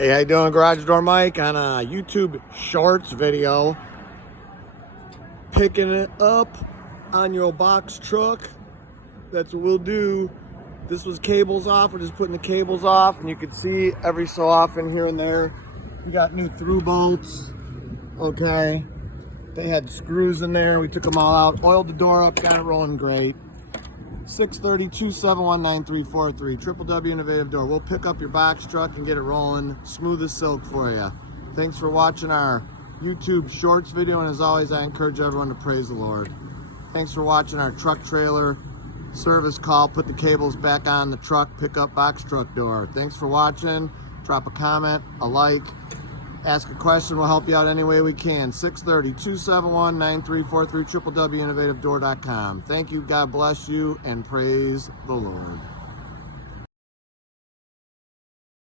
Hey, how you doing? Garage Door Mike on a YouTube Shorts video. Picking it up on your box truck. That's what we'll do. This was cables off. We're just putting the cables off, and you can see every so often here and there, we got new through bolts. Okay. They had screws in there. We took them all out, oiled the door up, got it rolling great. 630-271-9343, www Innovative Door. We'll pick up your box truck and get it rolling smooth as silk for you. Thanks for watching our YouTube Shorts video, and as always, I encourage everyone to praise the Lord. Thanks for watching our truck trailer service call, put the cables back on the truck, pick up box truck door. Thanks for watching. Drop a comment, a like, ask a question. We'll help you out any way we can. 630-271-9343, www Innovativedoor.com. Thank you, God bless you, and praise the Lord.